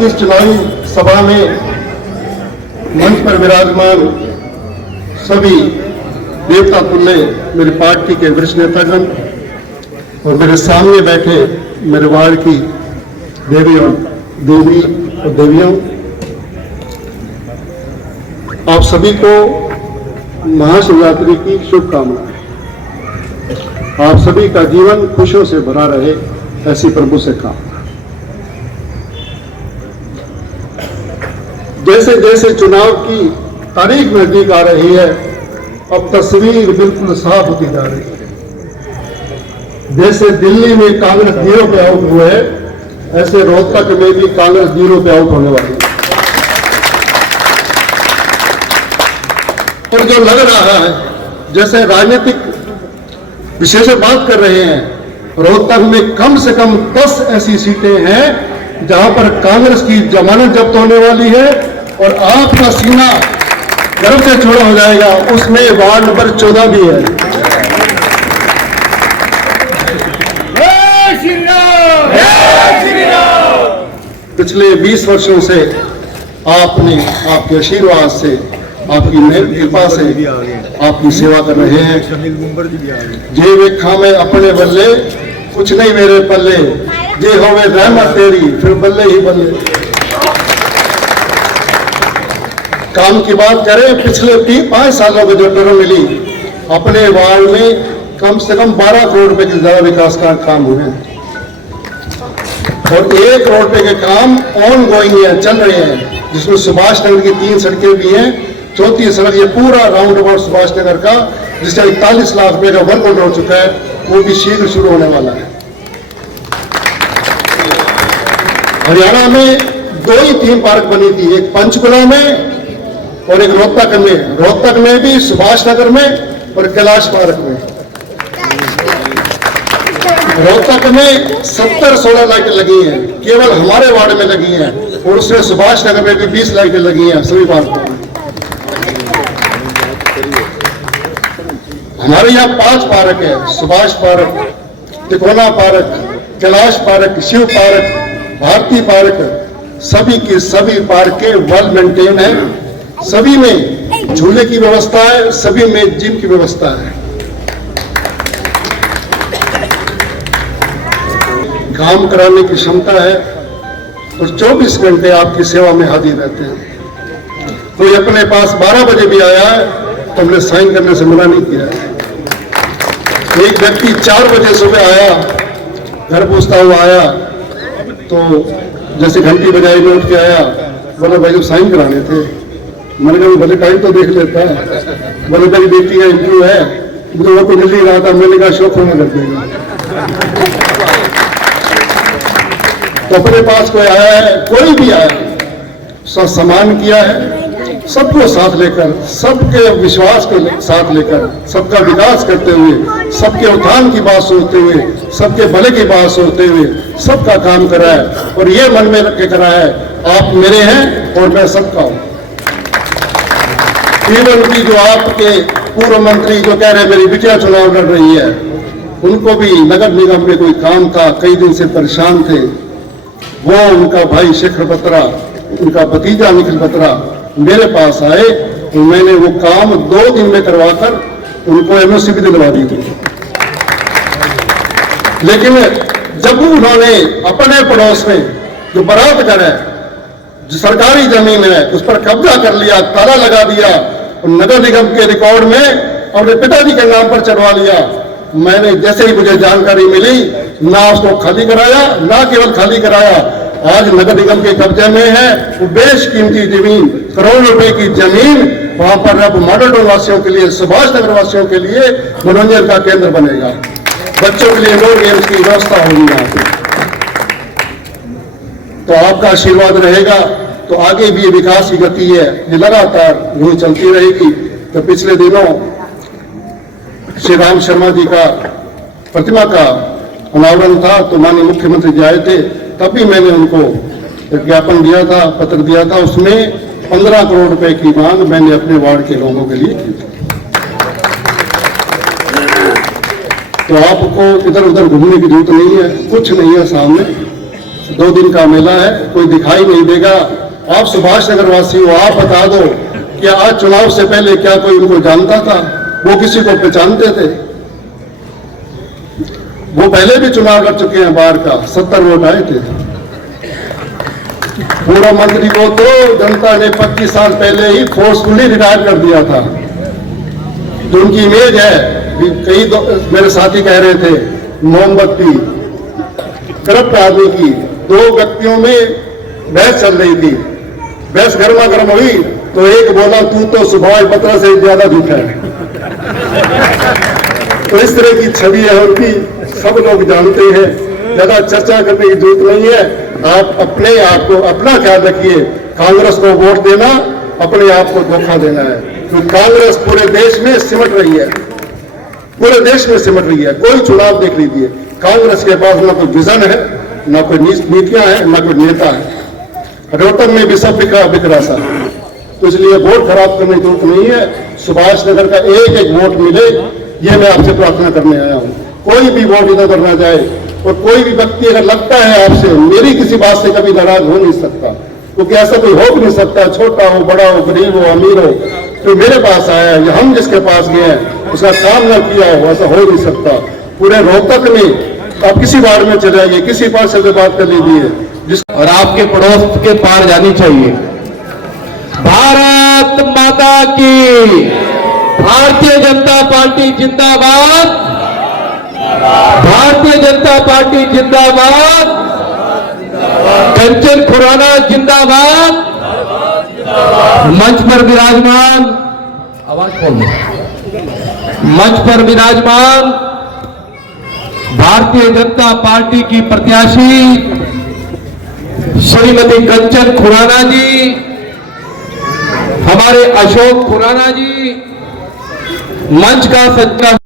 की इस चुनावी सभा में मंच पर विराजमान सभी देवता तुल्य मेरी पार्टी के वरिष्ठ नेतागण और मेरे सामने बैठे मेरे वार्ड की देवी और देवियों, आप सभी को महाशिवरात्रि की शुभकामनाएं। आप सभी का जीवन खुशियों से भरा रहे, ऐसी प्रभु से कामना। जैसे जैसे चुनाव की तारीख नजदीक आ रही है, अब तस्वीर बिल्कुल साफ होती जा रही है। जैसे दिल्ली में कांग्रेस 0 पे आउट हुए है, ऐसे रोहतक में भी कांग्रेस 0 पे आउट होने वाली है। और जो लग रहा है जैसे राजनीतिक विशेषज्ञ बात कर रहे हैं, रोहतक में कम से कम 10 ऐसी सीटें हैं जहां पर कांग्रेस की जमानत जब्त होने वाली है और आपका सीना गर्व से चौड़ा हो जाएगा। उसमें वार्ड नंबर 14 भी है। पिछले 20 वर्षों से आपने आपके आशीर्वाद से, आपकी कृपा से आपकी सेवा कर रहे हैं। जे वेखा में अपने बल्ले, कुछ नहीं मेरे पल्ले, जे होवे रहमत तेरी, फिर बल्ले ही बल्ले। काम की बात करें, पिछले 5 सालों में जो टर्म मिली, अपने वार्ड में कम से कम 12 करोड़ रुपए के ज्यादा विकास का काम हुए हैं और 1 करोड़ रुपए के काम ऑन गोइंग है, चल रहे हैं, जिसमें सुभाष नगर की 3 सड़कें भी हैं। चौथी सड़क ये पूरा राउंड अबाउट सुभाष नगर का, जिसका 41 लाख रुपए का वर्क हो चुका है, वो भी शीघ्र शुरू होने वाला है। हरियाणा में 2 ही थीम पार्क बनी थी, एक पंचकुला में और एक रोहतक में। रोहतक में भी, सुभाष नगर में और कैलाश पार्क में। रोहतक में 70-16 लाइटें लगी हैं, केवल हमारे वार्ड में लगी हैं, और उसमें सुभाष नगर में भी 20 लाइटें लगी हैं सभी पार्कों में। हमारे यहाँ 5 पार्क है, Subhash park, Tikona park, Kailash park, Shiv park, Bharti park. सभी की सभी पार्क वेल मेंटेन है, सभी में झूले की व्यवस्था है, सभी में जिम की व्यवस्था है। काम कराने की क्षमता है और 24 घंटे आपकी सेवा में हाजिर रहते हैं। कोई अपने पास 12 बजे भी आया है तो हमने साइन करने से मना नहीं किया है। एक व्यक्ति 4 बजे सुबह आया, घर पूछता हुआ आया, तो जैसे घंटी बजाई में उठ के आया, बोला भाई जब साइन कराने थे। मैंने कहा भले टाइम तो देख लेता है, बोले मेरी बेटी का इंटरव्यू है, मुझे वो तो मिल नहीं रहा था। मैंने कहा शौक होने लग देगा। तो अपने पास कोई आया है, कोई भी आया, सम्मान किया है, सबको साथ लेकर, सबके विश्वास को साथ लेकर, सबका विकास करते हुए, सबके उत्थान की बात सोचते हुए, सबके भले की बात सोचते हुए सबका काम करा है और ये मन में रख के करा है, आप मेरे हैं और मैं सबका हूं। केवल की जो आपके पूर्व मंत्री जो कह रहे मेरी बिटिया चुनाव लड़ रही है, उनको भी नगर निगम में कोई काम था, कई दिन से परेशान थे। वो उनका भाई शेखर बत्रा, उनका भतीजा निखिल बत्रा मेरे पास आए तो मैंने वो काम 2 दिन में करवाकर उनको एमओसी भी दिलवा दी थी। लेकिन जब उन्होंने अपने पड़ोस में जो बारात घर है, जो सरकारी जमीन है, उस पर कब्जा कर लिया, ताला लगा दिया और नगर निगम के रिकॉर्ड में अपने पिताजी के नाम पर चढ़वा लिया। मैंने जैसे ही मुझे जानकारी मिली, ना उसको खाली कराया, ना केवल खाली कराया, आज नगर निगम के कब्जे में है वो बेशकीमती जमीन, करोड़ों रुपए की जमीन। वहां पर अब मॉडल टाउन वासियों के लिए, सुभाष नगर वासियों के लिए मनोरंजन का केंद्र बनेगा, बच्चों के लिए इंडोर गेम्स की व्यवस्था होगी यहाँ पे। तो आपका आशीर्वाद रहेगा तो आगे भी ये विकास की गति है, ये लगातार यूं चलती रहेगी। तो पिछले दिनों श्री राम शर्मा जी का प्रतिमा का अनावरण था, तो माननीय मुख्यमंत्री जी आए थे, तब भी मैंने उनको एक ज्ञापन दिया था, पत्र दिया था। उसमें 15 करोड़ रुपए की मांग मैंने अपने वार्ड के लोगों के लिए की थी। तो आपको इधर उधर घूमने की जरूरत नहीं है, कुछ नहीं है सामने, 2 दिन का मेला है, कोई दिखाई नहीं देगा। आप सुभाष नगर वासी हो, आप बता दो कि आज चुनाव से पहले क्या कोई उनको जानता था? वो किसी को पहचानते थे? वो पहले भी चुनाव लड़ चुके हैं बाहर का, 70 वोट आए थे। पूर्व मंत्री को तो जनता ने 25 साल पहले ही फोर्सफुली रिटायर कर दिया था। जो उनकी इमेज है, कई मेरे साथी कह रहे थे, मोमबत्ती करप्ट आदमी की, 2 व्यक्तियों में बहस चल रही थी। बहस गर्मा गर्म हुई तो एक बोला, तू तो सुभाष बत्रा से ज्यादा झूठा है। तो इस तरह की छवि है उनकी, सब लोग जानते हैं, ज्यादा चर्चा करने की जरूरत नहीं है। आप अपने आप को, अपना ख्याल रखिए। कांग्रेस को वोट देना अपने आप को धोखा देना है, तो कांग्रेस पूरे देश में सिमट रही है, पूरे देश में सिमट रही है। कोई चुनाव देख लीजिए, कांग्रेस के पास ना कोई विजन है, ना कोई नीतियां हैं, ना कोई नेता है। रोहतक में भी सब बिखरा सा, तो इसलिए वोट खराब करने की जरूरत नहीं है। सुभाष नगर का एक एक वोट मिले, ये मैं आपसे प्रार्थना करने आया हूं। कोई भी वोट इधर करना जाए, और कोई भी व्यक्ति अगर लगता है आपसे, मेरी किसी बात से कभी नाराज हो नहीं सकता, क्योंकि ऐसा कोई हो भी नहीं सकता, छोटा हो, बड़ा हो, गरीब हो, अमीर हो, तो मेरे पास आया है, या हम जिसके पास गए हैं उसका काम न किया हो, ऐसा हो नहीं सकता। पूरे रोहतक में आप किसी वार्ड में चले जाइए, किसी पार्षद से बात कर लीजिए, और आपके पड़ोस के पार जानी चाहिए। भारत माता की, भारतीय जनता पार्टी जिंदाबाद, भारतीय जनता पार्टी जिंदाबाद, कंचन खुराना जिंदाबाद। मंच पर विराजमान, आवाज खोल दो, मंच पर विराजमान भारतीय जनता पार्टी की प्रत्याशी श्रीमती कंचन खुराना जी, हमारे अशोक खुराना जी, मंच का सज्जा